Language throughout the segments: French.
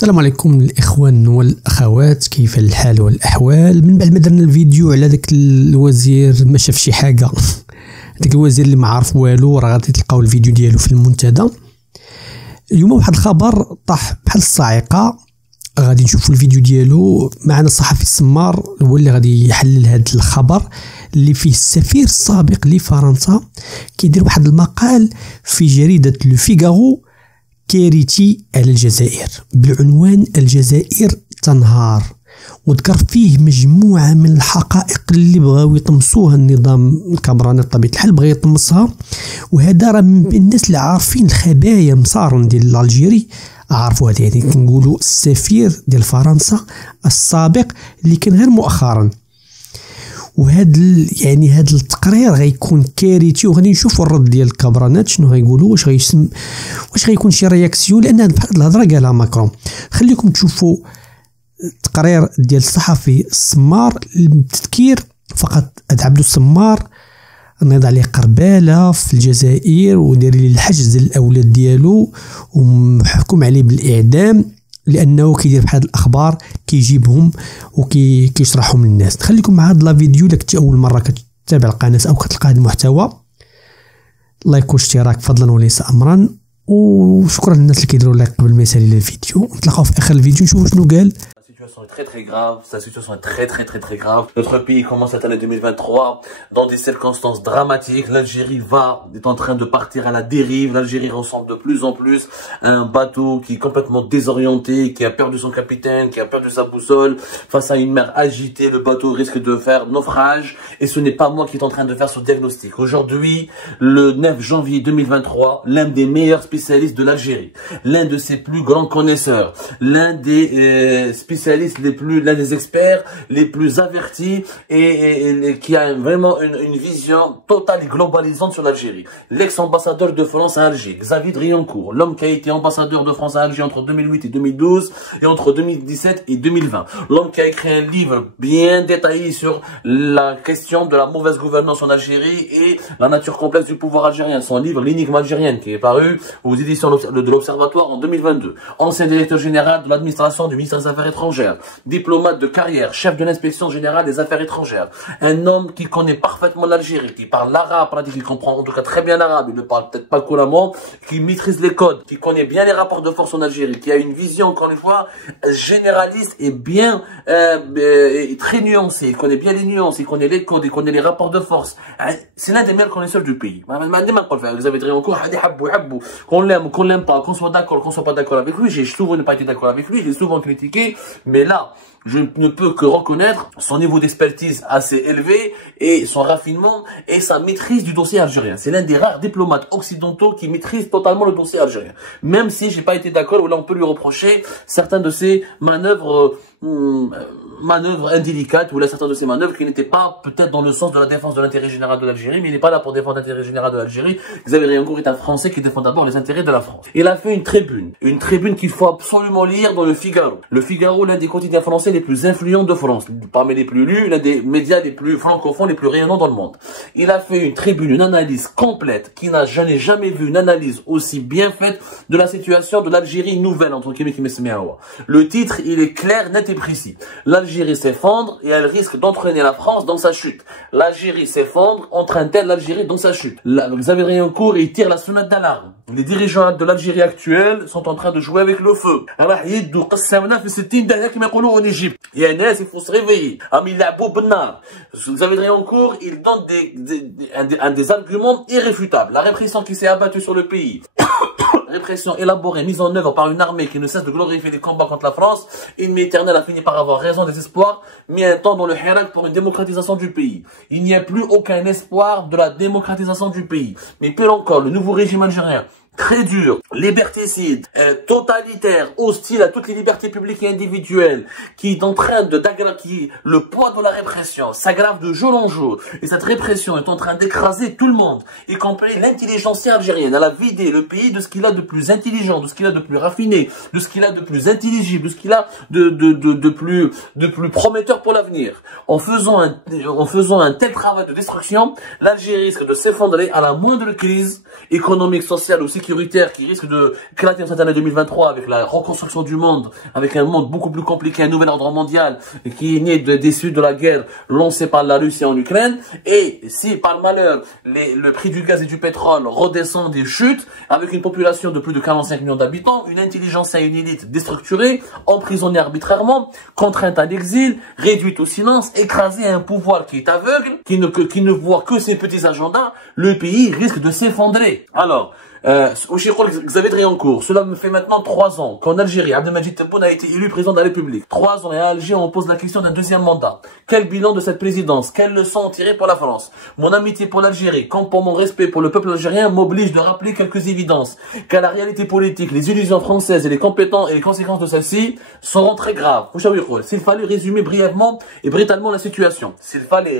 السلام عليكم الاخوان والاخوات، كيف الحال والاحوال؟ من بعد ما درنا الفيديو على داك الوزير ما شاف شي حاجه داك الوزير اللي ما عارف والو، راه غادي تلقاو الفيديو ديالو في المنتدى. اليوم واحد الخبر طاح بحال الصاعقه، غادي نشوفوا الفيديو ديالو. معنا الصحفي السمار هو اللي غادي يحلل هذا الخبر اللي فيه السفير السابق لفرنسا كيدير واحد المقال في جريده لو فيغارو كارثي على الجزائر بالعنوان الجزائر تنهار، وذكر فيه مجموعة من الحقائق اللي بغاو يطمسوها النظام الكامراني بطبيعة الحال بغا يطمسها، وهذا راه من الناس اللي عارفين الخبايا مسارن ديال الجيري عارفوا هذا. يعني كنقولوا السفير ديال فرنسا السابق اللي كان غير مؤخرا، وهذا يعني هذا التقرير غيكون كارثي، وغادي نشوفوا الرد ديال الكامرانات شنو غيقولوا، واش غيكون شي رياكسيون، لان بحال الهضره قالها ماكرون. خليكم تشوفوا التقرير ديال الصحفي السمار بالتذكير فقط. هذا عبدو السمار نيض عليه قرباله في الجزائر ودار ليه الحجز الاولاد ديالو ومحكوم عليه بالاعدام لانه كيدير بحال الاخبار كيجيبهم وكيشرحهم للناس. خليكم مع هاد لا فيديو الا كنتي اول مره كتتابع القناه او كتلقى هذا المحتوى، لايك واشتراك فضلا وليس امرا، وشكرا للناس اللي كيديروا لايك قبل ما يسالي الفيديو. نتلاقاو في اخر الفيديو نشوفوا شنو قال. La situation est très grave, sa situation est très grave. Notre pays commence cette année 2023 dans des circonstances dramatiques. L'Algérie est en train de partir à la dérive. L'Algérie ressemble de plus en plus à un bateau qui est complètement désorienté, qui a perdu son capitaine, qui a perdu sa boussole. Face à une mer agitée, le bateau risque de faire naufrage. Et ce n'est pas moi qui est en train de faire ce diagnostic. Aujourd'hui, le 9 janvier 2023, l'un des meilleurs spécialistes de l'Algérie, l'un de ses plus grands connaisseurs, l'un des spécialistes l'un des experts les plus avertis et qui a vraiment une vision totale et globalisante sur l'Algérie. L'ex-ambassadeur de France à Alger, Xavier Driancourt, l'homme qui a été ambassadeur de France à Alger entre 2008 et 2012 et entre 2017 et 2020. L'homme qui a écrit un livre bien détaillé sur la question de la mauvaise gouvernance en Algérie et la nature complexe du pouvoir algérien. Son livre, L'énigme algérienne, qui est paru aux éditions de l'Observatoire en 2022. Ancien directeur général de l'administration du ministère des Affaires étrangères, diplomate de carrière, chef de l'inspection générale des affaires étrangères, un homme qui connaît parfaitement l'Algérie, qui parle l'arabe, qui comprend en tout cas très bien l'arabe, il ne parle peut-être pas couramment, qui maîtrise les codes, qui connaît bien les rapports de force en Algérie, qui a une vision, encore une fois, généraliste et bien et très nuancée. Il connaît bien les nuances, il connaît les codes, il connaît les rapports de force. C'est l'un des meilleurs connaisseurs du pays. Vous avez dit encore, qu'on l'aime ou qu'on l'aime pas, qu'on soit d'accord, qu'on soit pas d'accord avec lui. J'ai souvent pas été d'accord avec lui, j'ai souvent critiqué, mais là, je ne peux que reconnaître son niveau d'expertise assez élevé et son raffinement et sa maîtrise du dossier algérien. C'est l'un des rares diplomates occidentaux qui maîtrise totalement le dossier algérien. Même si j'ai pas été d'accord, ou là on peut lui reprocher certaines de ses manœuvres indélicates, ou là certaines de ses manœuvres qui n'étaient pas peut-être dans le sens de la défense de l'intérêt général de l'Algérie, mais il n'est pas là pour défendre l'intérêt général de l'Algérie. Xavier Driancourt est un Français qui défend d'abord les intérêts de la France. Il a fait une tribune qu'il faut absolument lire dans le Figaro. Le Figaro, l'un des quotidiens français les plus influents de France, parmi les plus lus, l'un des médias les plus francophones, les plus rayonnants dans le monde. Il a fait une tribune, une analyse complète, qui n'a jamais vu une analyse aussi bien faite de la situation de l'Algérie nouvelle, entre guillemets, qui me se met à voir. Le titre, il est clair, net et précis. L'Algérie s'effondre et elle risque d'entraîner la France dans sa chute. L'Algérie s'effondre, entraîne-t-elle l'Algérie dans sa chute? Xavier Driancourt, il tire la sonnette d'alarme. Les dirigeants de l'Algérie actuelle sont en train de jouer avec le feu. En Égypte, il y a un il faut se réveiller. Xavier Driancourt, il donne des arguments irréfutables. La répression qui s'est abattue sur le pays, répression élaborée, mise en œuvre par une armée qui ne cesse de glorifier les combats contre la France, Ennemi éternel a fini par avoir raison des espoirs, mis un temps dans le hirak pour une démocratisation du pays. Il n'y a plus aucun espoir de la démocratisation du pays. Mais pire encore, le nouveau régime algérien, très dur, liberticide, totalitaire, hostile à toutes les libertés publiques et individuelles, qui est en train qui le poids de la répression s'aggrave de jour en jour, et cette répression est en train d'écraser tout le monde, y compris l'intelligentsia algérienne. Elle a vidé le pays de ce qu'il a de plus intelligent, de ce qu'il a de plus raffiné, de ce qu'il a de plus intelligible, de ce qu'il a de plus prometteur pour l'avenir. En faisant un tel travail de destruction, l'Algérie risque de s'effondrer à la moindre crise économique, sociale ou sécuritaire qui risque risque de éclater dans cette année 2023 avec la reconstruction du monde, avec un monde beaucoup plus compliqué, un nouvel ordre mondial qui est né des suites de la guerre lancée par la Russie en Ukraine. Et si par malheur le prix du gaz et du pétrole redescend et chute, avec une population de plus de 45 millions d'habitants, une intelligence et une élite déstructurée, emprisonnée arbitrairement, contrainte à l'exil, réduite au silence, écrasée à un pouvoir qui est aveugle, qui ne voit que ses petits agendas, le pays risque de s'effondrer. Alors, Xavier Driancourt, cela me fait maintenant 3 ans qu'en Algérie, Abdelmadjid Tebboune a été élu président de la République. 3 ans, et à Alger, on pose la question d'un deuxième mandat. Quel bilan de cette présidence? Quelles leçons tirer pour la France? Mon amitié pour l'Algérie, comme pour mon respect pour le peuple algérien, m'oblige de rappeler quelques évidences. Car la réalité politique, les illusions françaises et les conséquences de celle-ci seront très graves. S'il fallait résumer brièvement et brutalement la situation, je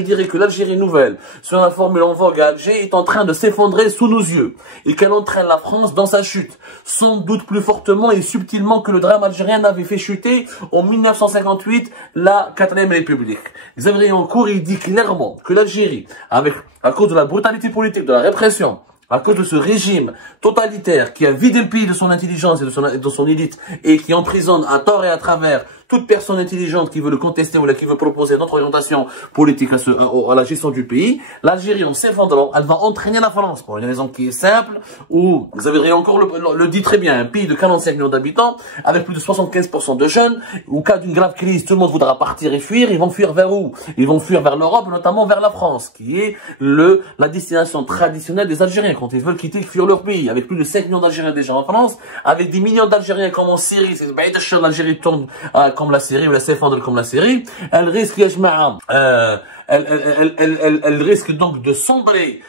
dirais que l'Algérie nouvelle, sur la formule en vogue à Alger, est en train de s'effondrer sous nos yeux et qu'elle entraîne la France dans sa chute, sans doute plus fortement et subtilement que le drame algérien n'avait fait chuter en 1958 la 4e République. Xavier Driancourt, il dit clairement que l'Algérie, à cause de la brutalité politique, de la répression, à cause de ce régime totalitaire qui a vidé le pays de son intelligence et de son élite et qui emprisonne à tort et à travers toute personne intelligente qui veut le contester ou qui veut proposer notre orientation politique à la gestion du pays, l'Algérie, en s'effondrant, elle va entraîner la France pour une raison qui est simple, où, vous avez encore le dit très bien, un pays de 45 millions d'habitants, avec plus de 75% de jeunes, au cas d'une grave crise, tout le monde voudra partir et fuir. Ils vont fuir vers où? Ils vont fuir vers l'Europe, notamment vers la France, qui est la destination traditionnelle des Algériens quand ils veulent fuir leur pays, avec plus de 5 millions d'Algériens déjà en France, avec des millions d'Algériens comme en Syrie. L'Algérie tourne comme la Syrie, ou la s'effondre comme la Syrie. Elle risque, elle risque donc de sombrer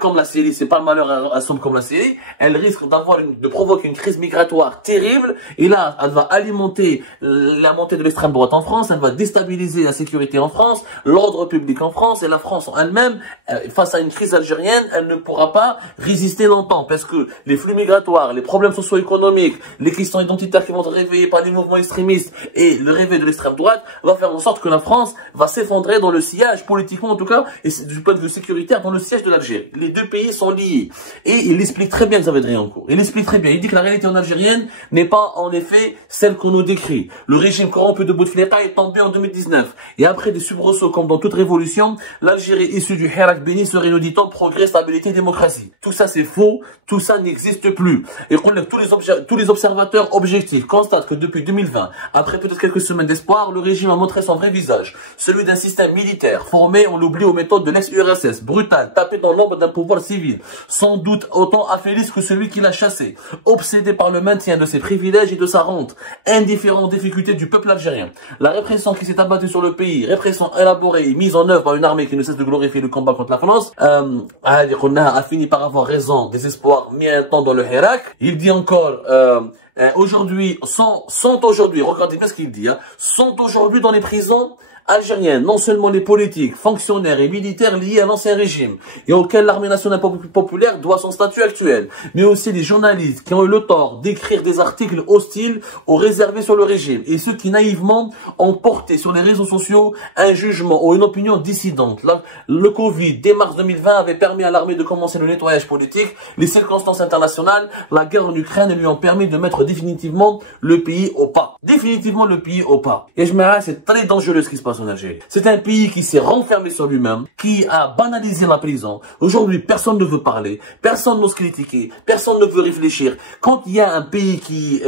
comme la Syrie. C'est pas le malheur, elle sombre comme la Syrie. Elle risque de provoquer une crise migratoire terrible. Et là, elle va alimenter la montée de l'extrême droite en France. Elle va déstabiliser la sécurité en France, l'ordre public en France. Et la France en elle-même, face à une crise algérienne, elle ne pourra pas résister longtemps. Parce que les flux migratoires, les problèmes socio-économiques, les questions identitaires qui vont être réveillées par les mouvements extrémistes et le réveil de l'extrême droite va faire en sorte que la France va s'effondrer dans le sillage, politiquement en tout cas, et du point de vue sécuritaire, dans le siège de l'Algérie. Les deux pays sont liés. Et il explique très bien, Xavier Driancourt. Il explique très bien. Il dit que la réalité en algérienne n'est pas en effet celle qu'on nous décrit. Le régime corrompu de Bouteflika est tombé en 2019. Et après des soubresauts comme dans toute révolution, l'Algérie issue du Hirak béni serait, nous dit-on, progrès, stabilité, démocratie. Tout ça c'est faux. Tout ça n'existe plus. Et tous les observateurs objectifs constatent que depuis 2020, après peut-être quelques semaines d'espoir, le régime a montré son vrai visage. Celui d'un système militaire formé, on l'oublie, aux méthodes de l'ex-URSS, brutal, tapé dans l'ombre d'un pouvoir civil, sans doute autant affaiblisse que celui qui l'a chassé, obsédé par le maintien de ses privilèges et de sa rente, indifférent aux difficultés du peuple algérien. La répression qui s'est abattue sur le pays, répression élaborée et mise en œuvre par une armée qui ne cesse de glorifier le combat contre la France, a fini par avoir raison des espoirs mis un temps dans le Hirak. Il dit encore, aujourd'hui, regardez bien ce qu'il dit, sont aujourd'hui dans les prisons algérienne, non seulement les politiques, fonctionnaires et militaires liés à l'ancien régime et auxquels l'armée nationale populaire doit son statut actuel, mais aussi les journalistes qui ont eu le tort d'écrire des articles hostiles ou réservés sur le régime et ceux qui naïvement ont porté sur les réseaux sociaux un jugement ou une opinion dissidente. Le Covid, dès mars 2020, avait permis à l'armée de commencer le nettoyage politique. Les circonstances internationales, la guerre en Ukraine lui ont permis de mettre définitivement le pays au pas. Définitivement le pays au pas. Et je me dis, c'est très dangereux ce qui se passe en Algérie. C'est un pays qui s'est renfermé sur lui-même, qui a banalisé la prison. Aujourd'hui, personne ne veut parler, personne n'ose critiquer, personne ne veut réfléchir. Quand il y a un pays qui,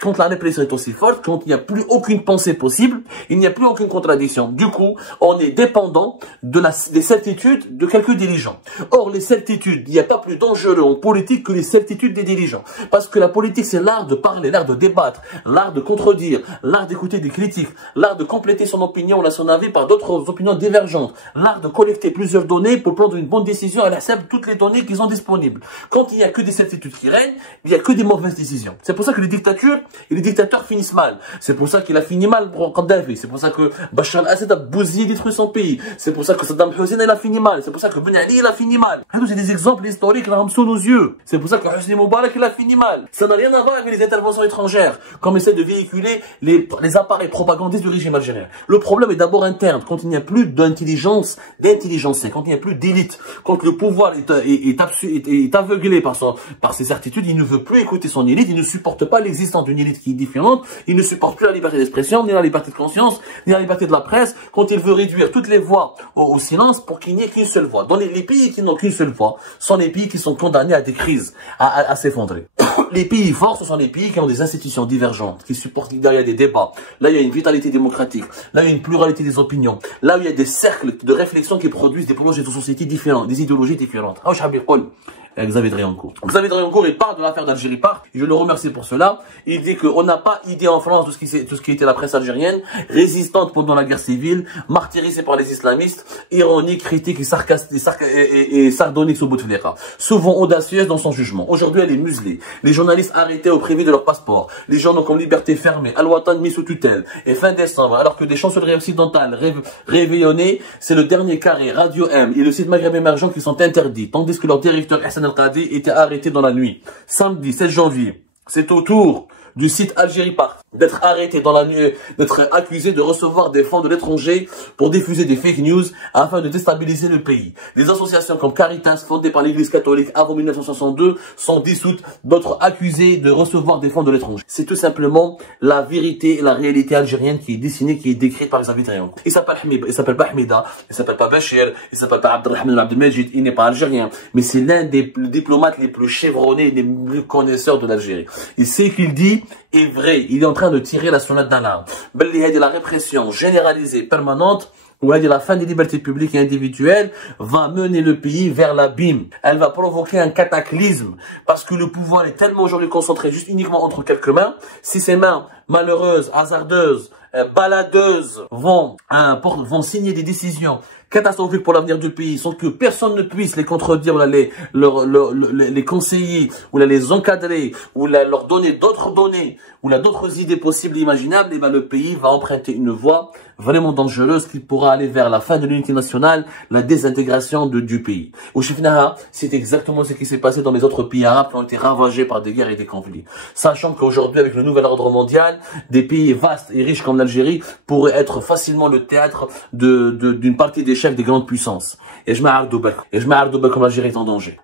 quand la répression est aussi forte, quand il n'y a plus aucune pensée possible, il n'y a plus aucune contradiction. Du coup, on est dépendant des certitudes de quelques dirigeants. Or, les certitudes, il n'y a pas plus dangereux en politique que les certitudes des dirigeants. Parce que la politique, c'est l'art de parler, l'art de débattre, l'art de contredire, l'art d'écouter des critiques, l'art de compléter son opinion, son avis par d'autres opinions divergentes, l'art de collecter plusieurs données pour prendre une bonne décision à l'accepter de toutes les données qu'ils ont disponibles. Quand il n'y a que des certitudes qui règnent, il n'y a que des mauvaises décisions. C'est pour ça que les dictatures et les dictateurs finissent mal. C'est pour ça qu'il a fini mal pour Kadhafi. C'est pour ça que Bachar al-Assad a bousillé, détruit son pays. C'est pour ça que Saddam Hussein il a fini mal. C'est pour ça que Ben Ali il a fini mal. C'est des exemples historiques là sous nos yeux. C'est pour ça que Hosni Moubarak il a fini mal. Ça n'a rien à voir avec les interventions étrangères, comme essaie de véhiculer les appareils propagandistes du régime algérien. Le problème est mais d'abord interne. Quand il n'y a plus d'intelligence, quand il n'y a plus d'élite, quand le pouvoir est aveuglé par ses certitudes, il ne veut plus écouter son élite, il ne supporte pas l'existence d'une élite qui est différente, il ne supporte plus la liberté d'expression, ni la liberté de conscience, ni la liberté de la presse, quand il veut réduire toutes les voix au silence pour qu'il n'y ait qu'une seule voix. Dans les pays qui n'ont qu'une seule voix, sont les pays qui sont condamnés à des crises, à s'effondrer. Les pays forts, ce sont les pays qui ont des institutions divergentes, qui supportent, là il y a des débats, là il y a une vitalité démocratique, là il y a une pluralité des opinions, là où il y a des cercles de réflexion qui produisent des projets de société différents, des idéologies différentes. Xavier Driancourt. Xavier Driancourt, il parle de l'affaire d'Algérie Part, et je le remercie pour cela. Il dit qu'on n'a pas idée en France de tout ce qui était la presse algérienne, résistante pendant la guerre civile, martyrisée par les islamistes, ironique, critique et sardonique sous Bouteflika. Souvent audacieuse dans son jugement. Aujourd'hui, elle est muselée. Les journalistes arrêtés au privé de leur passeport. Les journaux comme Liberté fermés, Al-Watan mis sous tutelle. Et fin décembre, alors que des chancelleries occidentales réveillonnées, c'est le dernier carré, Radio M et le site Maghreb émergent qui sont interdits, tandis que leur directeur Al-Qadi était arrêté dans la nuit. Samedi 7 janvier, c'est au tour du site Algérie Part d'être arrêté dans la nuit, d'être accusé de recevoir des fonds de l'étranger pour diffuser des fake news afin de déstabiliser le pays. Des associations comme Caritas, fondées par l'Église catholique avant 1962, sont dissoutes, d'autres accusées de recevoir des fonds de l'étranger. C'est tout simplement la vérité et la réalité algérienne qui est dessinée, qui est décrite par Xavier Driancourt. Il s'appelle pas Hamida, il s'appelle pas Bachir, il s'appelle pas Abdelrahman Abdelmajid, il n'est pas algérien, mais c'est l'un des diplomates les plus chevronnés, les plus connaisseurs de l'Algérie. Il sait qu'il dit est vrai, il est en train de tirer la sonnette d'alarme. La répression généralisée, permanente, ou la fin des libertés publiques et individuelles va mener le pays vers l'abîme. Elle va provoquer un cataclysme parce que le pouvoir est tellement aujourd'hui concentré juste uniquement entre quelques mains. Si ces mains malheureuses, hasardeuses, baladeuses vont signer des décisions catastrophiques pour l'avenir du pays sans que personne ne puisse les contredire, ou les conseiller, ou les encadrer, ou leur donner d'autres données, ou d'autres idées possibles et imaginables, et le pays va emprunter une voie vraiment dangereuse qui pourra aller vers la fin de l'unité nationale, la désintégration du pays. Au Chifnaha, c'est exactement ce qui s'est passé dans les autres pays arabes qui ont été ravagés par des guerres et des conflits. Sachant qu'aujourd'hui, avec le nouvel ordre mondial, des pays vastes et riches comme l'Algérie pourraient être facilement le théâtre d'une partie des chefs des grandes puissances. Et je m'arrête comme l'Algérie est en danger.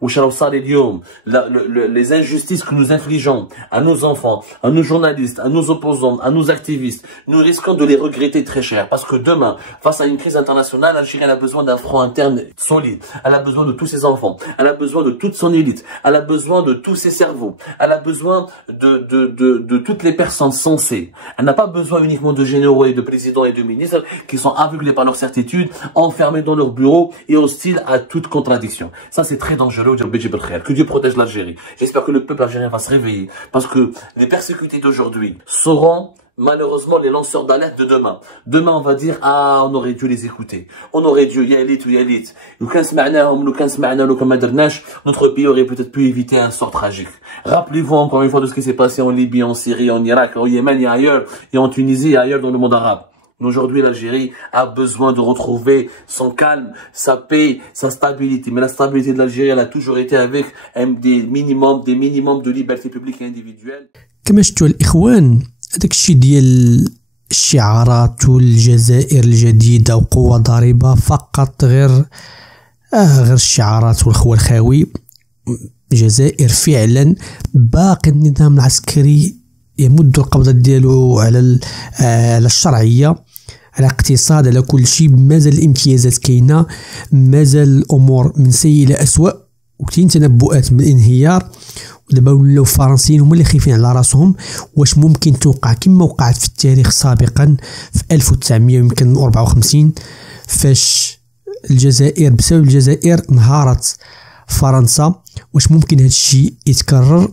Les injustices que nous infligeons à nos enfants, à nos journalistes, à nos opposants, à nos activistes, nous risquons de les regretter très cher. Parce que demain, face à une crise internationale, l'Algérie a besoin d'un front interne solide. Elle a besoin de tous ses enfants. Elle a besoin de toute son élite. Elle a besoin de tous ses cerveaux. Elle a besoin de toutes les personnes sensées. Elle n'a pas besoin uniquement de généraux et de présidents et de ministres qui sont aveuglés par leurs certitudes, enfermés dans leur bureau et hostiles à toute contradiction. Ça, c'est très dangereux. Que Dieu protège l'Algérie. J'espère que le peuple algérien va se réveiller. Parce que les persécutés d'aujourd'hui seront malheureusement les lanceurs d'alerte de demain. Demain, on va dire, ah, on aurait dû les écouter. On aurait dû, il y a élite ou il y a élite. Notre pays aurait peut-être pu éviter un sort tragique. Rappelez-vous encore une fois de ce qui s'est passé en Libye, en Syrie, en Irak, au Yémen et ailleurs, et en Tunisie et ailleurs dans le monde arabe. Aujourd'hui, l'Algérie a besoin de retrouver son calme, sa paix, sa stabilité. Mais la stabilité de l'Algérie, elle a toujours été avec des minimums de liberté publique et individuelle. كما شفتوا الإخوان، هذاك الشيء ديال الشعارات والجزائر الجديدة وقوة ضاربة فقط غير الشعارات والخوى الخاوي. الجزائر فعلا باقي النظام العسكري يمد القبضة ديالو على الشرعية، على اقتصاد، على كل شيء. مازال الامتيازات كاينة، مازال الأمور من سيء إلى أسوأ، وكاين تنبؤات بالانهيار. ودابا ولاو الفرنسيين هما اللي خايفين على راسهم واش ممكن توقع كما وقعت في التاريخ سابقا في 1954 فاش الجزائر بسبب الجزائر انهارت فرنسا. واش ممكن هذا الشيء يتكرر؟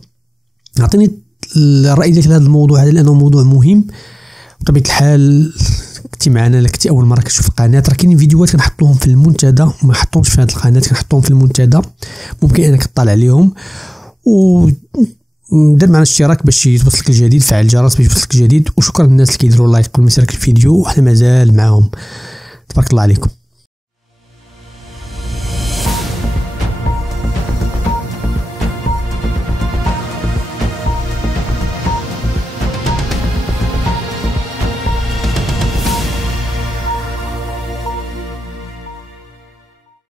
اعطيني الرأي ديالك لهذا الموضوع هذا لأنه موضوع مهم. بطبيعة الحال كنتي معنا، كنتي أول مرة كتشوف القناة، راه كاينين فيديوهات كنحطوهم في المنتدى وما نحطهمش في هذه القناة، كنحطوهم في المنتدى، ممكن أنك تطلع عليهم ودير معنا اشتراك باش يوصلك الجديد، فعل الجرس باش يوصلك الجديد. وشكرا للناس اللي كيديروا لايك قبل ما يشارك الفيديو، وحنا مازال معاهم. تبارك الله عليكم.